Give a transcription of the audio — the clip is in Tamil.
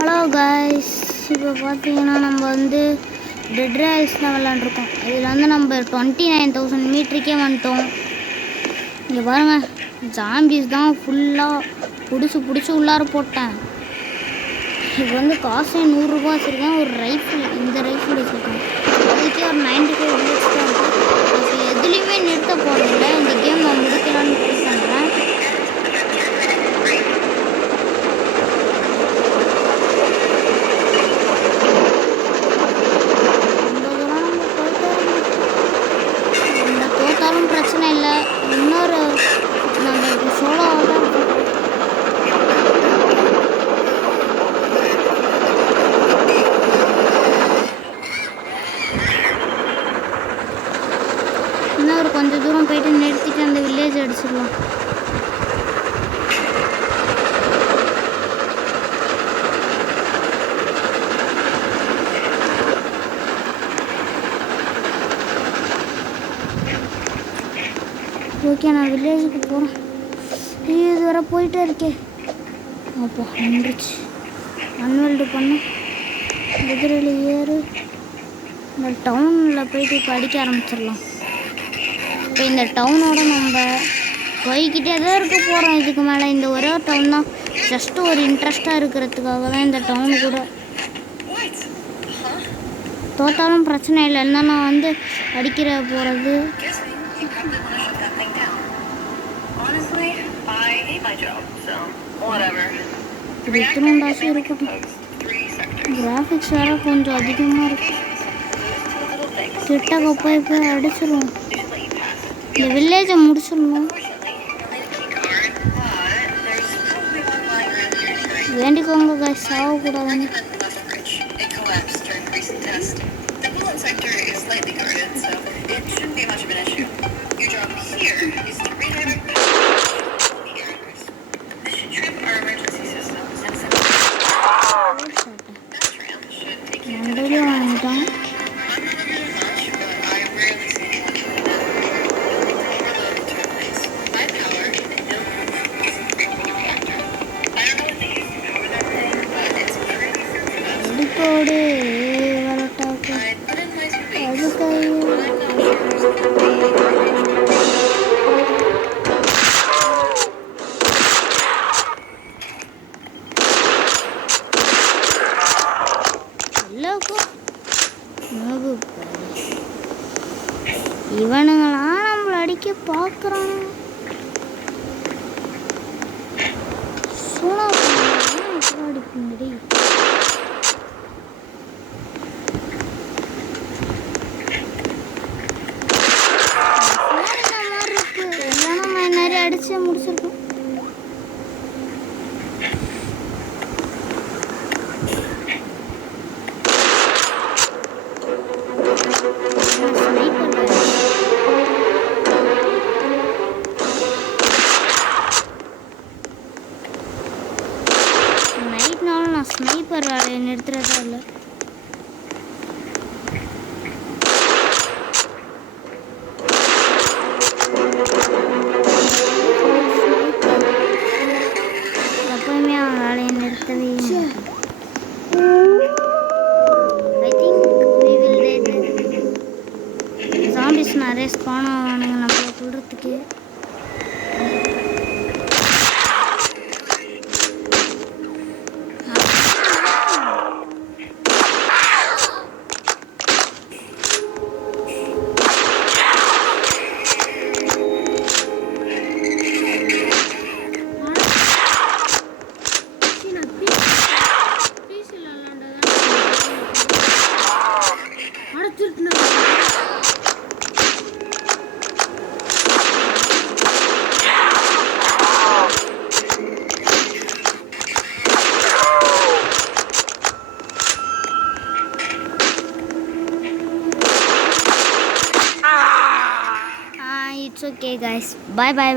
ஹலோ காய்ஸ், இப்போ பார்த்தீங்கன்னா நம்ம வந்து டெட் ரேல்ஸில் விளாண்டுருக்கோம். இதில் வந்து நம்ம 29,000 மீட்டருக்கே வந்துட்டோம். இங்கே பாருங்கள், ஜாம்பிஸ் தான் ஃபுல்லாக பிடிச்சி உள்ளார போட்டேன். இப்போ வந்து காசே 100 ரூபா வச்சுருக்கேன். ஒரு ரைஃபிள், இந்த ரைஃபிள் வச்சுருக்கேன். அதுக்கே ஒரு 95 புல்லட்ஸ் தான் இருக்குது. இப்போ எதுலேயுமே நிறுத்த போகிறதில்ல. இந்த கேம் நான் முடிக்கலான்னு ட்ரை பண்ணுறேன். பிரச்சனை இல்லை. இன்னொரு நம்ம இப்போ சோலோவாக தான் இருக்கோம். இன்னொரு கொஞ்சம் தூரம் போயிட்டு நிறுத்திட்டு அந்த வில்லேஜ் அடிச்சிடலாம். ஓகே, நான் வில்லேஜுக்கு போகிறேன். இது வர போயிட்டே இருக்கே. அப்போ நின்றுச்சு. அன்வெல்டு பண்ண குதிரையில் ஏறு. இந்த டவுனில் போயிட்டு இப்போ அடிக்க ஆரம்பிச்சிடலாம். இப்போ இந்த டவுனோட நம்ம போய்கிட்டே தான் இருக்க போகிறோம். இதுக்கு மேலே இந்த ஒரே ஒரு டவுன் தான். ஜஸ்ட்டு ஒரு இன்ட்ரெஸ்ட்டாக இருக்கிறதுக்காக தான் இந்த டவுனு கூட. தோத்தாலும் பிரச்சனை இல்லை, இல்லைன்னா நான் வந்து அடிக்கிற போகிறது. இத்தனை இருக்கட்டும். கிராஃபிக்ஸ் வேறு கொஞ்சம் அதிகமாக இருக்கு. கிட்ட போய் அடிச்சிடுவோம். இந்த வில்லேஜை முடிச்சிடணும். வேண்டிக்கோங்க காய்ஸ், சாகக்கூடாதுன்னு. வாங்கிட்டான். அடிக்கோடு வரட்டாக்கு இவனுங்களாம் நம்மளை அடிக்க பார்க்குறான். சோனா அடிப்பீங்கடி. மாதிரி இருக்கு. எல்லாம் நம்ம நிறைய அடிச்சு முடிச்சிருக்கோம். நைட்னாலும் நான் ஸ்னைப்பர் வேலையை நிறுத்துறதா இல்லை. எப்பவுமே அவன் வேலையை நிறுத்தவே இல்லை. I think we will dead. Zombies நிறைய ஸ்பான் ஆவானுங்க நம்மளை கொள்றதுக்கு. It's okay guys. Bye bye.